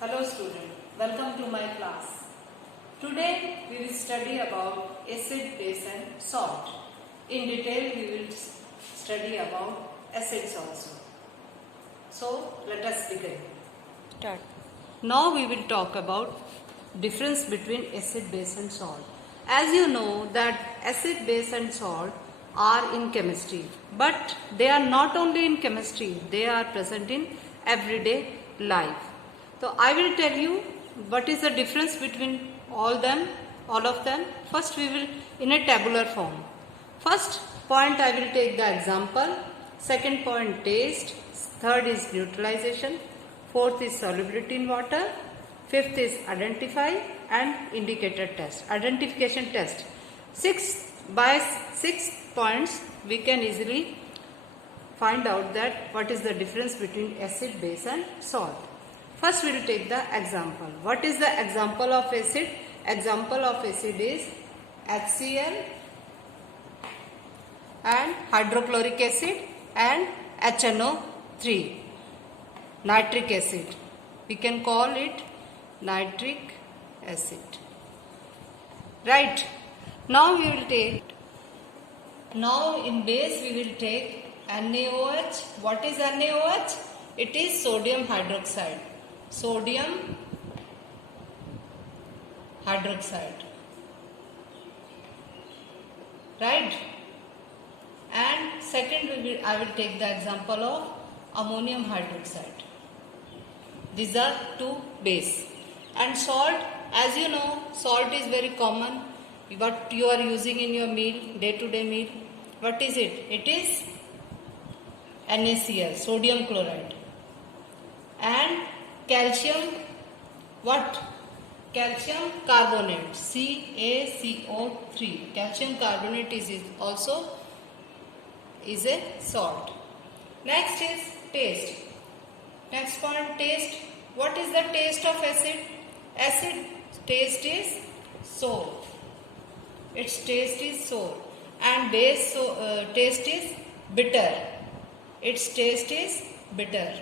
Hello student, welcome to my class. Today we will study about acid, base and salt. In detail we will study about acids also. So let us begin. Start. Now we will talk about difference between acid, base and salt. As you know that acid, base and salt are in chemistry, but they are not only in chemistry, they are present in everyday life. So I will tell you what is the difference between all of them. First we will in a tabular form. First point I will take the example, second point taste, third is neutralization, fourth is solubility in water, fifth is identify and identification test. By 6 points we can easily find out that what is the difference between acid, base and salt. First we will take the example. What is the example of acid? Example of acid is HCl and hydrochloric acid and HNO3, nitric acid. We can call it nitric acid. Right. Now we will take, now in base we will take NaOH. What is NaOH? It is sodium hydroxide. Sodium hydroxide. Right. And second I will take the example of ammonium hydroxide. These are two base. And salt, as you know, salt is very common. What you are using in your meal, day-to-day meal. What is it? It is NaCl, sodium chloride. And calcium, what? Calcium carbonate, CaCO3. Calcium carbonate is also a salt. Next is taste. Next point, taste. What is the taste of acid? Acid taste is sour. Its taste is sour. And base taste is bitter. Its taste is bitter.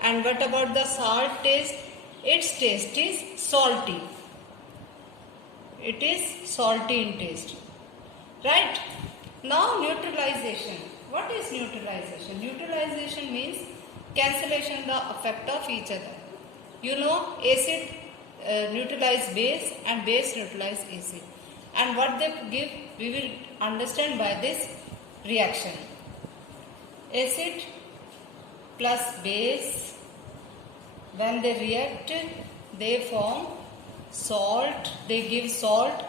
And what about the salt taste? Its taste is salty. It is salty in taste. Right? Now neutralization. What is neutralization? Neutralization means cancellation the effect of each other. You know, acid neutralize base and base neutralize acid. And what they give, we will understand by this reaction. Acid plus base, when they react, they form salt, they give salt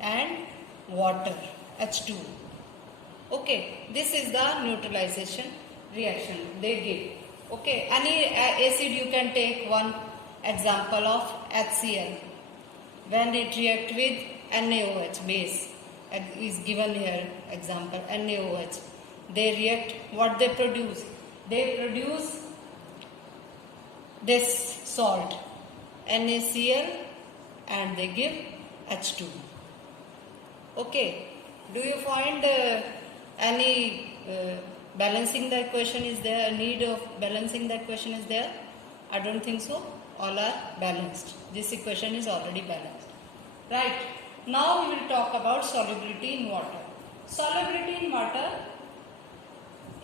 and water, H2. Okay, this is the neutralization reaction they give. Okay, any acid you can take one example of HCl. When it react with NaOH base, is given here example NaOH. They react, what they produce? They produce this salt NaCl and they give H2. Okay, do you find any balancing the equation is there? Need of balancing the equation is there? I don't think so. All are balanced. This equation is already balanced. Right. Now we will talk about solubility in water. Solubility in water,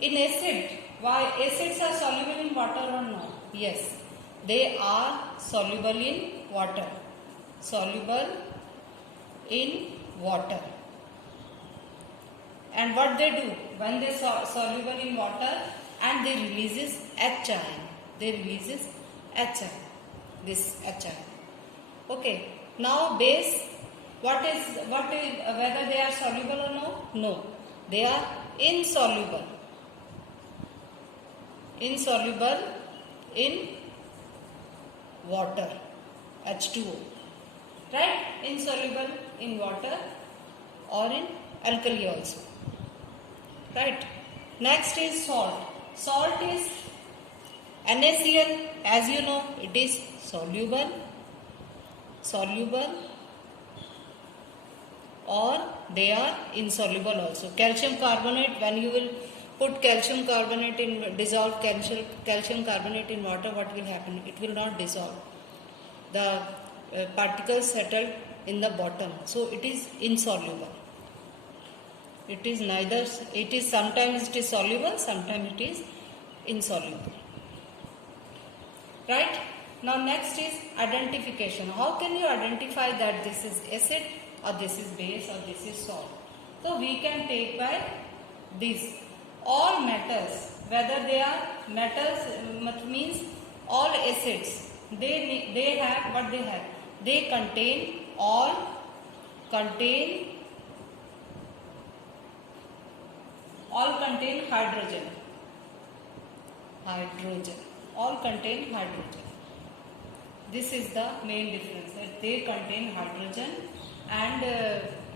in acid. Why acids are soluble in water or no? Yes, they are soluble in water. Soluble in water. And what they do? When they soluble in water and they releases H ion. They releases H ion. This H ion. Okay. Now base. Whether they are soluble or no? No. They are insoluble. Insoluble in water. H2O. Right? Insoluble in water or in alkali also. Right. Next is salt. Salt is NaCl. As you know, it is soluble or they are insoluble also. Calcium carbonate, when you will put calcium carbonate in, dissolve calcium carbonate in water, what will happen? It will not dissolve. the particles settled in the bottom, so it is insoluble. It is neither, it is sometimes it is soluble, sometimes it is insoluble. Right? Now next is identification. How can you identify that this is acid or this is base or this is salt? So we can take by this. All metals, whether they are metals, means all acids, they have what they have. They contain hydrogen. All contain hydrogen. This is the main difference, that they contain hydrogen, and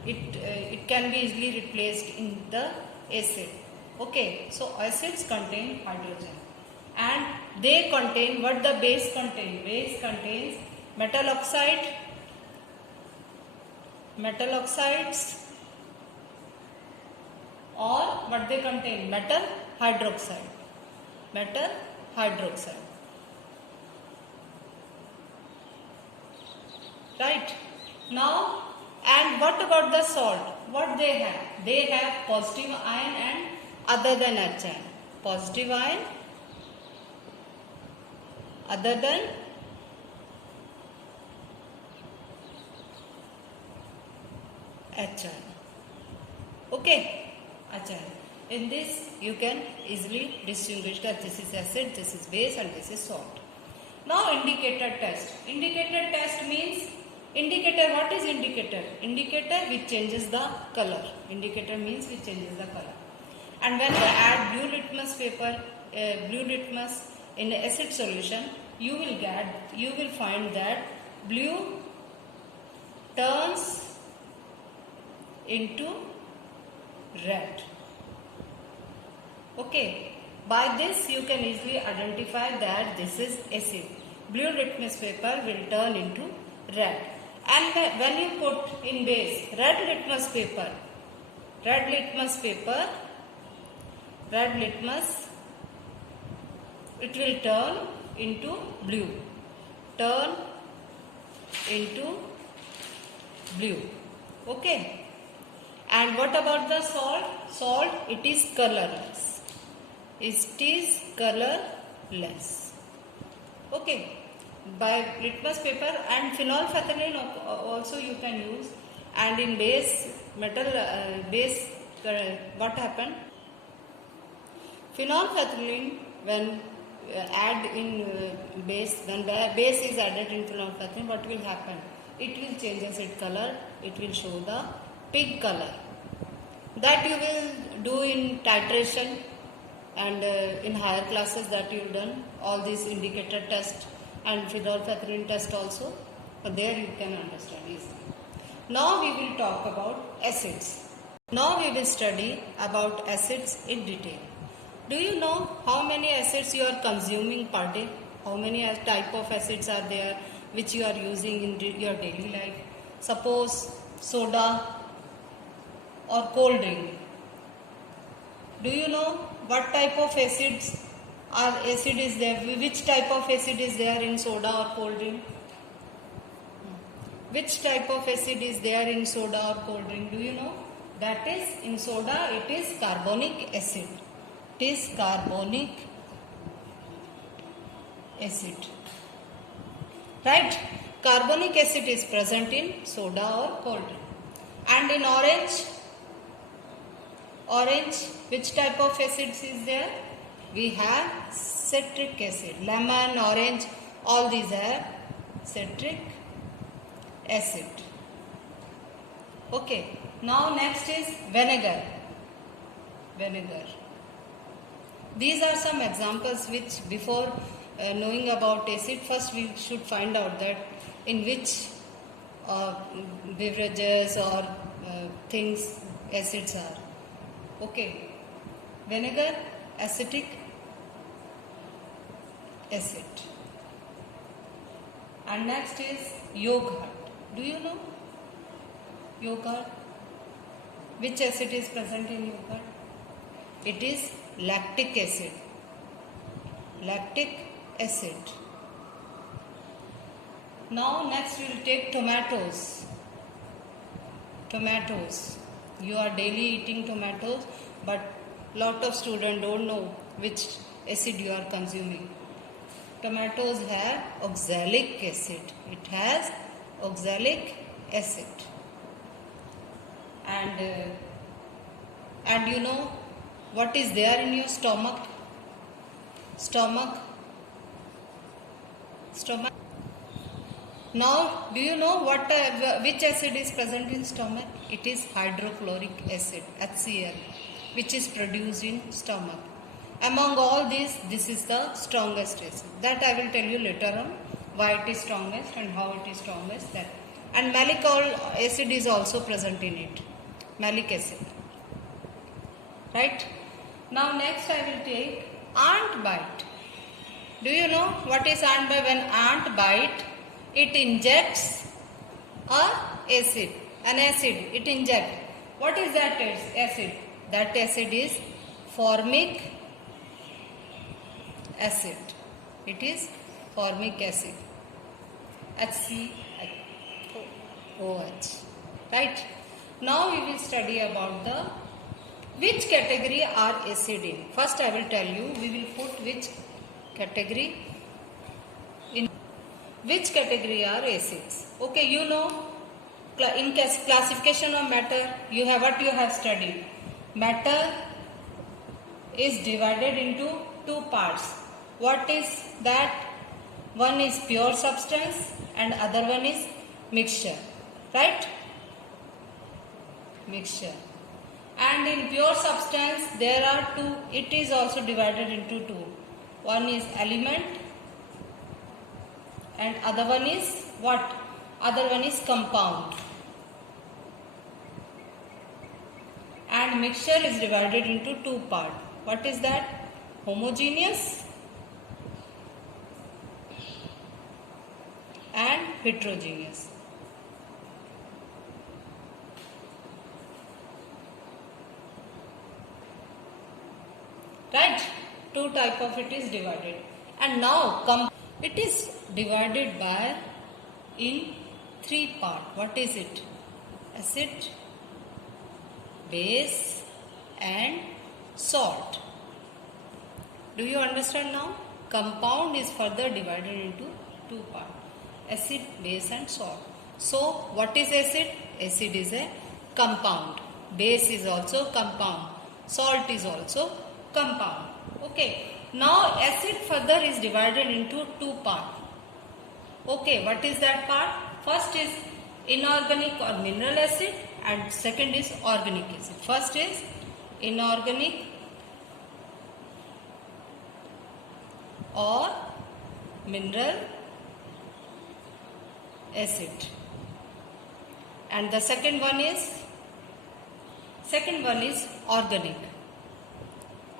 it can be easily replaced in the acid. Okay, so acids contain hydrogen, and they contain what the base contain. Base contains metal oxides, or what they contain, metal hydroxide. Right? Now, and what about the salt? What they have? They have positive ion and other than H ion. Positive ion other than H ion. Okay? H ion. In this, you can easily distinguish that this is acid, this is base, and this is salt. Now, indicator test. Indicator test means, indicator, what is indicator? Indicator which changes the color. Indicator means which changes the color. And when you add blue litmus paper, blue litmus in acid solution, you will find that blue turns into red. Okay, by this you can easily identify that this is acid. Blue litmus paper will turn into red. And when you put in base red litmus, it will turn into blue. Okay. And what about the salt? Salt, it is colorless. Okay. By litmus paper and phenolphthalein also you can use. And in base, what happened? Phenolphthalein, when add in base, when base is added in phenolphthalein, what will happen? It will change its color. It will show the pink color. That you will do in titration, and in higher classes that you've done all these indicator test and phenolphthalein test also. But there you can understand easily. Now we will talk about acids. Now we will study about acids in detail. Do you know how many acids you are consuming per day? How many type of acids are there which you are using in your daily life? Suppose soda or cold drink. Do you know what type of acid is there? Which type of acid is there in soda or cold drink? Which type of acid is there in soda or cold drink? Do you know? That is, in soda it is carbonic acid. It is carbonic acid. Right? Carbonic acid is present in soda or cold drink. And in orange, which type of acids is there? We have citric acid. Lemon, orange, all these have citric acid. Okay. Now next is vinegar. These are some examples which, before knowing about acid, first we should find out that in which beverages or things acids are. Okay. Vinegar, acetic acid. And next is yogurt. Do you know yogurt? Which acid is present in yogurt? It is lactic acid. Now next we will take tomatoes. Tomatoes. You are daily eating tomatoes, but lot of students don't know which acid you are consuming. Tomatoes have oxalic acid. It has oxalic acid. And you know what is there in your stomach? Stomach. Now, do you know which acid is present in stomach? It is hydrochloric acid, HCl, which is produced in stomach. Among all these, this is the strongest acid. That I will tell you later on why it is strongest and how it is strongest. And malic acid is also present in it. Malic acid. Right? Now next I will take ant bite. Do you know what is ant bite? When ant bite, it injects an acid. It injects. What is that acid? That acid is formic acid. It is formic acid. HCOH. Right? Now we will study about which category are acid in. First I will tell you, we will put which category are acids. Okay, you know, in classification of matter, you have studied. Matter is divided into two parts. What is that? One is pure substance and other one is mixture. Right? Mixture. And in pure substance, there are two. It is also divided into two. One is element and other one is what? Other one is compound. And mixture is divided into two parts. What is that? Homogeneous and heterogeneous. Right? Two type of it is divided. And now it is divided in three parts. What is it? Acid, base and salt. Do you understand now? Compound is further divided into two parts. Acid, base and salt. So what is acid? Acid is a compound. Base is also compound. Salt is also compound. Okay. Now acid further is divided into two parts. Okay, what is that part? First is inorganic or mineral acid and second is organic acid. First is inorganic or mineral acid. And the second one is organic.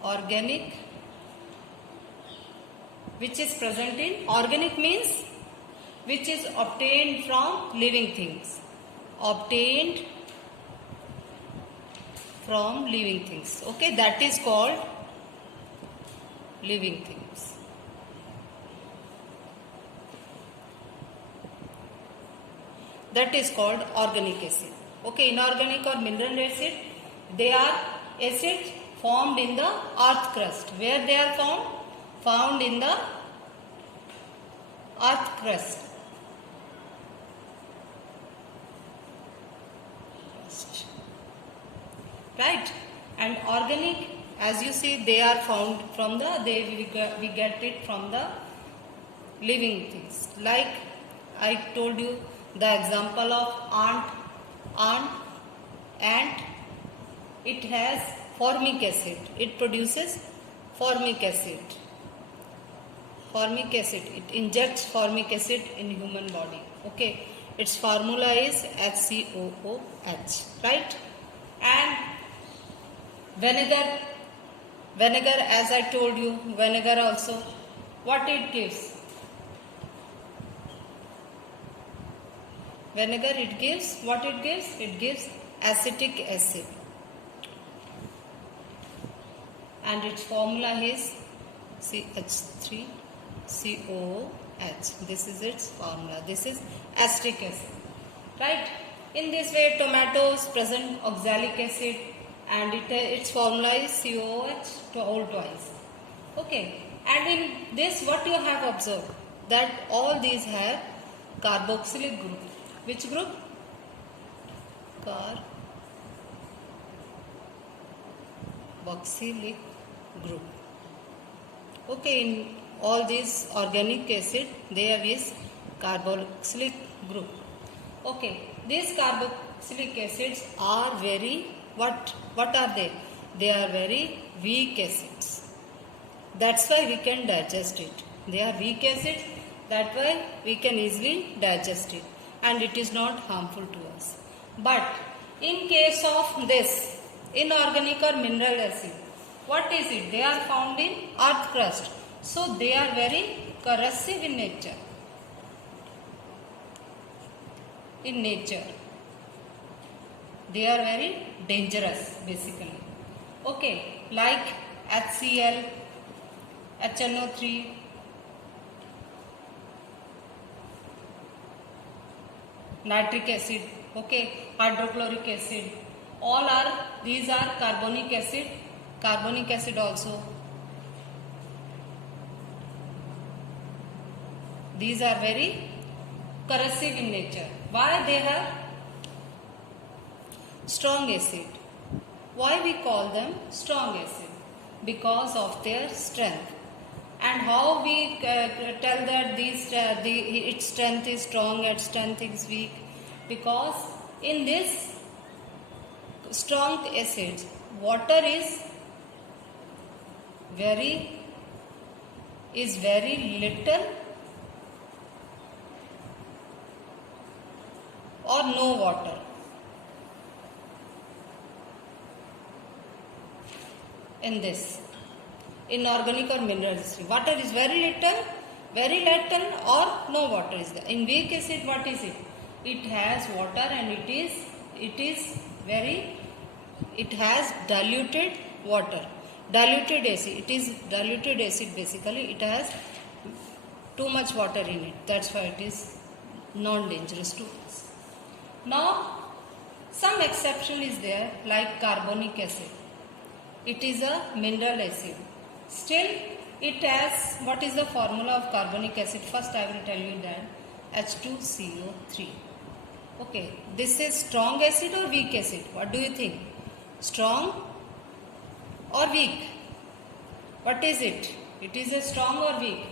Organic, which is present in organic means which is obtained from living things. Obtained from living things. Okay, that is called living things. That is called organic acid. Okay, inorganic or mineral acid, they are acids formed in the earth crust. Where they are found? Found in the earth crust. Right? And organic, as you see, they are found from we get it from the living things. Like I told you the example of ant, it has formic acid. It produces formic acid. Formic acid. It injects formic acid in human body. Okay. Its formula is HCOOH. Right? And vinegar, as I told you, vinegar also, what it gives? Vinegar, it gives, what it gives? It gives acetic acid. And its formula is CH3. COH. This is its formula. This is acetic acid. Right? In this way, tomatoes present oxalic acid and its formula is COH all twice. Okay. And in this, what you have observed? That all these have carboxylic group. Which group? Carboxylic group. Okay, in all these organic acid, there is carboxylic group. Okay, these carboxylic acids are very, what are they? They are very weak acids. That's why we can digest it. They are weak acids, that's why we can easily digest it. And it is not harmful to us. But in case of this, inorganic or mineral acid, what is it? They are found in earth crust. So they are very corrosive in nature. They are very dangerous basically. Okay, like HCl, HNO3, nitric acid, okay, hydrochloric acid, these are carbonic acid also. These are very corrosive in nature. Why they have strong acid? Why we call them strong acid? Because of their strength. And how we tell that its strength is strong, its strength is weak? Because in this strong acids, water is very little or no water. In this inorganic or mineral acid, water is very little or no water is there. In weak acid, what is it? It has water and it has diluted water, diluted acid. It is diluted acid basically. It has too much water in it. That's why it is non-dangerous to us. Now, some exception is there, like carbonic acid. It is a mineral acid. Still, it has, what is the formula of carbonic acid? First, I will tell you that H2CO3. Okay, this is strong acid or weak acid? What do you think? Strong or weak? What is it? It is a strong or weak?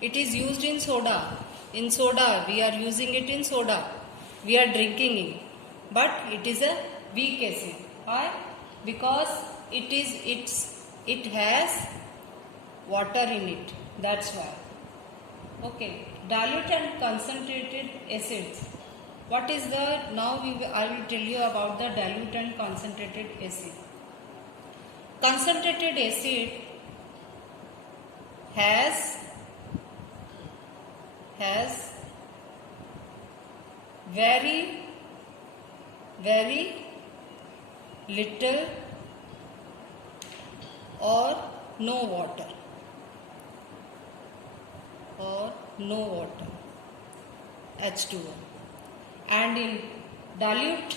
It is used in soda. In soda, we are using it in soda. We are drinking it. But it is a weak acid. Why? Because it has water in it. That's why. Okay. Dilute and concentrated acids. What is the, now I will tell you about the dilute and concentrated acid. Concentrated acid has very little or no water, H2O. And in dilute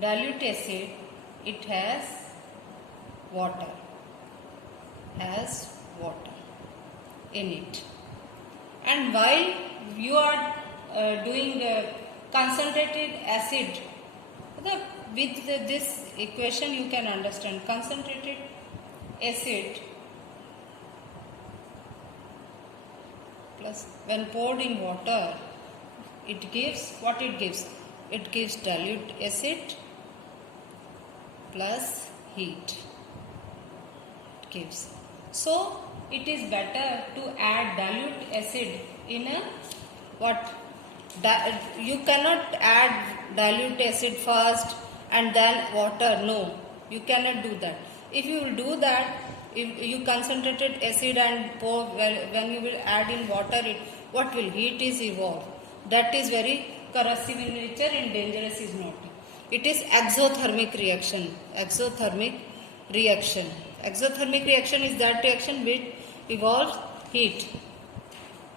acid, it has water in it. And while you are doing concentrated acid, with this equation you can understand concentrated acid plus when poured in water, it gives what it gives? It gives dilute acid plus heat. It gives. So it is better to add dilute acid in a what? You cannot add dilute acid first and then water. No, you cannot do that. If you will do that, if you concentrated acid and pour, when you will add in water, what will? Heat is evolved. That is very corrosive in nature and dangerous is not. It is exothermic reaction. Exothermic reaction is that reaction which involves heat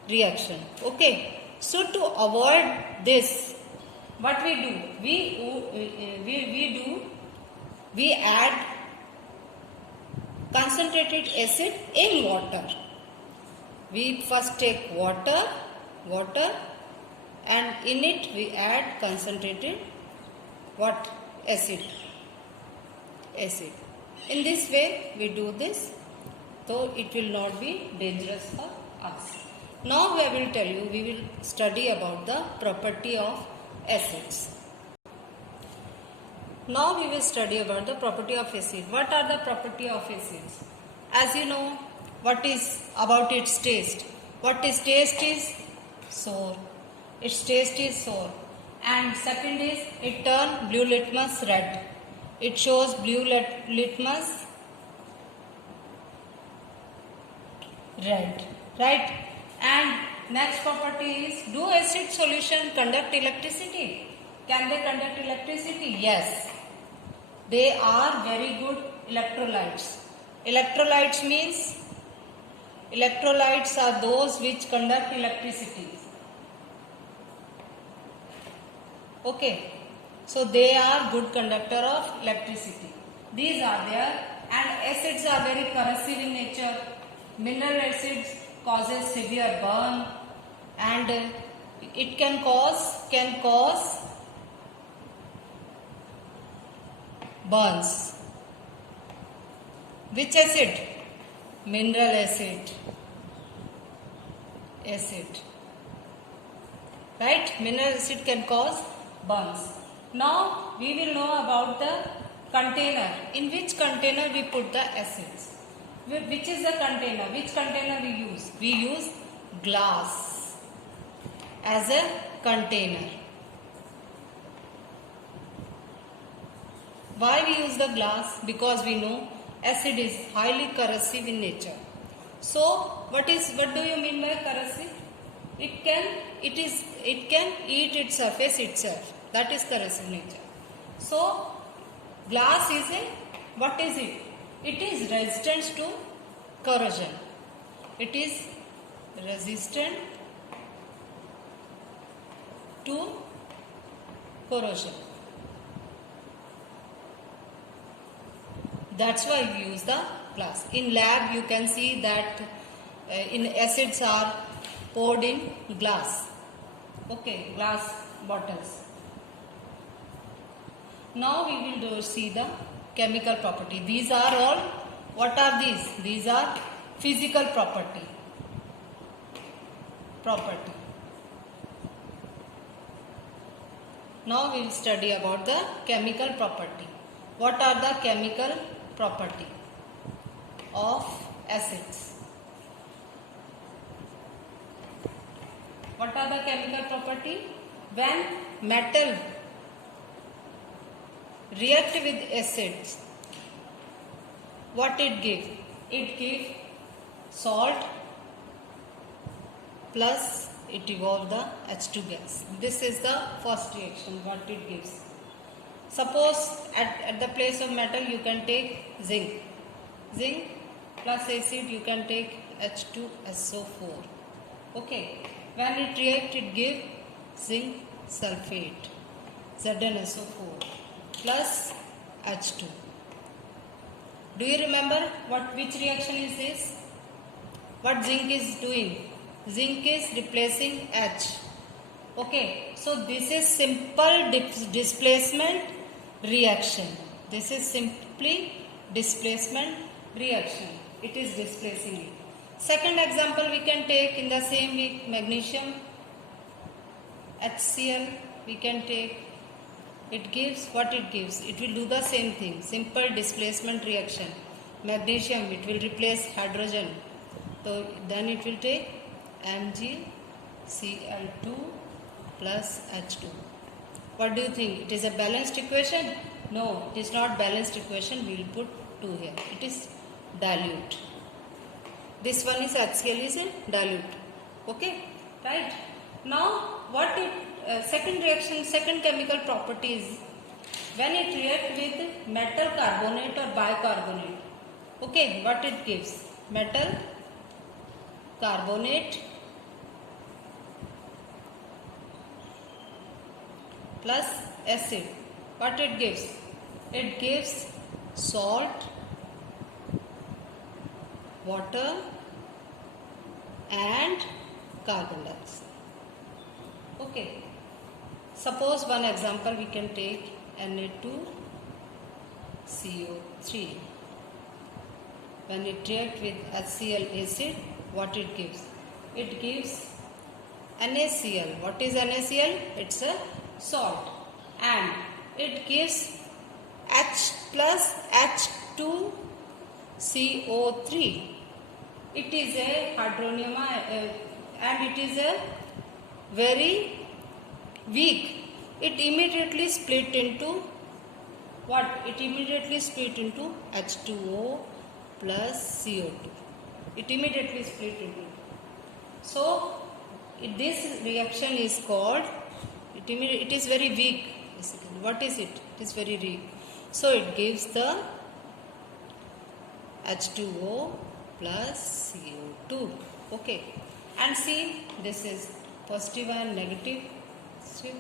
reaction. Okay. So to avoid this, what we do? We add concentrated acid in water. We first take water, and in it we add concentrated what? Acid. In this way we do this, so it will not be dangerous for us. Now I will tell you, we will study about the property of acids. Now we will study about the property of acid. What are the property of acids? As you know, what is about its taste? What is taste is sour. Its taste is sour. And second is, it turns blue litmus red. It shows blue litmus red. Right? And next property is, do acid solution conduct electricity? Can they conduct electricity? Yes. They are very good electrolytes. Electrolytes means, electrolytes are those which conduct electricity. Okay. So they are good conductor of electricity. These are there, and acids are very corrosive in nature. Mineral acids causes severe burn, and it can cause burns. Which acid? Mineral acid. Right? Mineral acid can cause burns. Now we will know about the container. In which container we put the acids? Which is the container? Which container we use? We use glass as a container. Why we use the glass? Because we know acid is highly corrosive in nature. So what do you mean by corrosive? It can eat its surface itself. That is corrosive nature. So glass is what is it? It is resistant to corrosion. It is resistant to corrosion. That's why we use the glass. In lab you can see that acids are poured in glass. Okay, glass bottles. Now we will see the chemical property. These are all, what are these? These are physical property. Now we will study about the chemical property. What are the chemical property of acids? What are the chemical property? When metal react with acids, what it gives? It gives salt plus it evolves the H2 gas. This is the first reaction what it gives. Suppose at the place of metal you can take zinc. Zinc plus acid you can take H2SO4. Okay. When it reacts, it gives zinc sulfate, ZnSO4 plus H2. Do you remember which reaction is this? What zinc is doing? Zinc is replacing H. Okay, so this is simple displacement reaction. This is simply displacement reaction. It is displacing it. Second example we can take in the same week, magnesium HCl we can take. It gives what it gives. It will do the same thing. Simple displacement reaction. Magnesium, it will replace hydrogen. So then it will take MgCl2 plus H2. What do you think? It is a balanced equation? No, it is not balanced equation. We will put 2 here. It is dilute. This one is HCl is a dilute. Okay, right? Now what it second reaction, second chemical property is when it reacts with metal carbonate or bicarbonate. Okay, what it gives? Metal carbonate plus acid. What it gives? It gives salt, water and carbon dioxide. Okay. Suppose one example we can take Na2CO3. When it reacts with HCl acid, what it gives? It gives NaCl. What is NaCl? It's a salt. And it gives H plus H2CO3. It is a hydronium and it is a very weak. It immediately split into what? It immediately split into H2O plus CO2. It immediately split into. So this reaction is called. It is very weak. Basically, what is it? It is very weak. So it gives the H2O plus CO2. Okay. And see, this is positive and negative. See,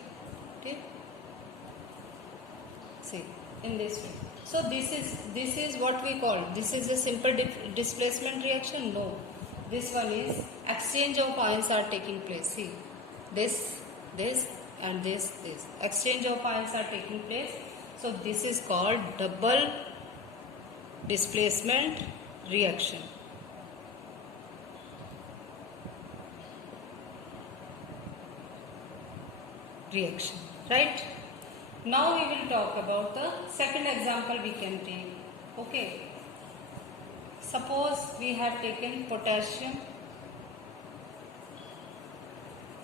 in this way. So this is what we call. This is a simple displacement reaction. No, this one is exchange of ions are taking place. See, this and this. Exchange of ions are taking place. So this is called double displacement reaction. Right? Now we will talk about the second example we can take. Okay. Suppose we have taken potassium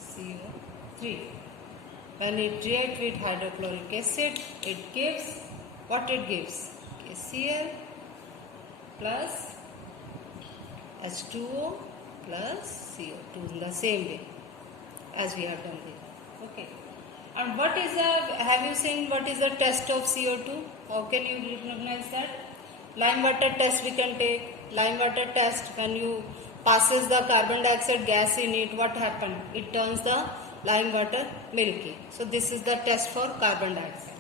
CO3. When it reacts with hydrochloric acid, it gives what it gives? KCl plus H2O plus CO2 in the same way as we have done here. Okay. And what is have you seen what is the test of CO2? How can you recognize that? Lime water test we can take. Lime water test, when you passes the carbon dioxide gas in it, what happens? It turns the lime water milky. So this is the test for carbon dioxide.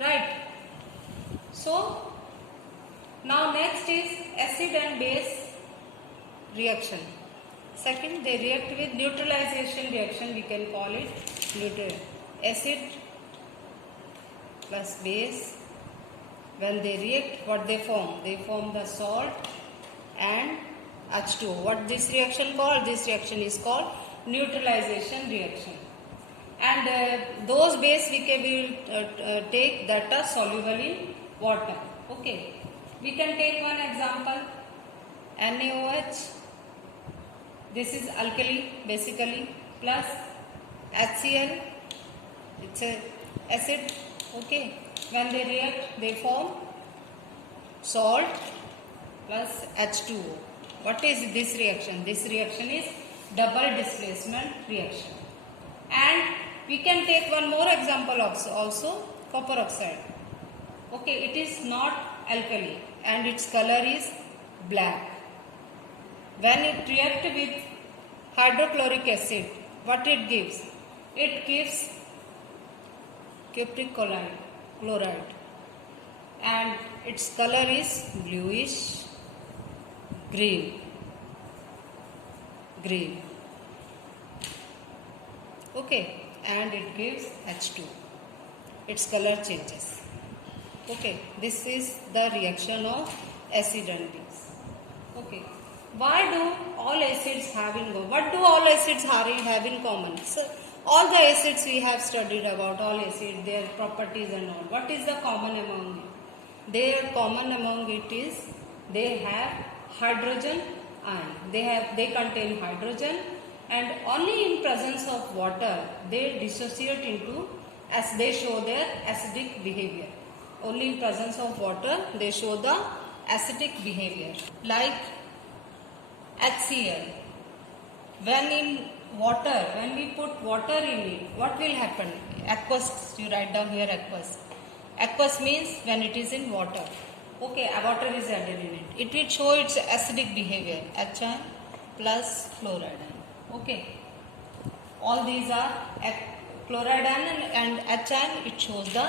Right. So now next is acid and base reaction. Second, they react with neutralization reaction, we can call it neutral. Acid plus base, when they react, what they form? They form the salt and H2O. What this reaction called? This reaction is called neutralization reaction. And those base we will take that are soluble in water. Okay. We can take one example. NaOH. This is alkali basically, plus HCl. It's a acid. Okay. When they react, they form salt plus H2O. What is this reaction? This reaction is double displacement reaction. And we can take one more example also, copper oxide. Okay, it is not alkali and its color is black. When it reacts with hydrochloric acid, what it gives? It gives cupric chloride and its color is bluish green. Okay, and it gives H2. Its color changes. Okay, this is the reaction of acid and base. Okay, why do all acids have in common? What do all acids have in common? So, all the acids we have studied about, all acids, their properties and all. What is the common among it? Their common among it is they have hydrogen ion. They contain hydrogen, and only in presence of water they dissociate into, as they show their acidic behavior. Only in presence of water they show the acidic behavior. Like HCl. When we put water in it, what will happen? Aqueous, you write down here aqueous. Aqueous means when it is in water. Okay, water is added in it. It will show its acidic behavior. H ion plus chloride ion. Okay. All these are chloride ion and H ion. It shows the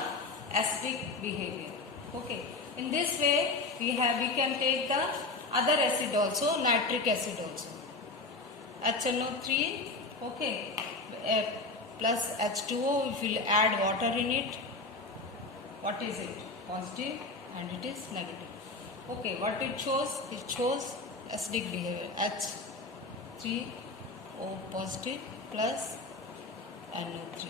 acidic behavior. Okay. In this way, we can take the other acid also, nitric acid also. HNO3. Okay. Plus H2O. If we will add water in it, what is it? Positive, and it is negative. Okay. What it shows? It shows acidic behavior. H3O positive plus NO3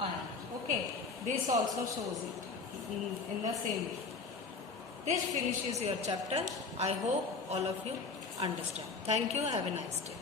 ion. Okay, this also shows it in the same way. This finishes your chapter. I hope all of you understand. Thank you. Have a nice day.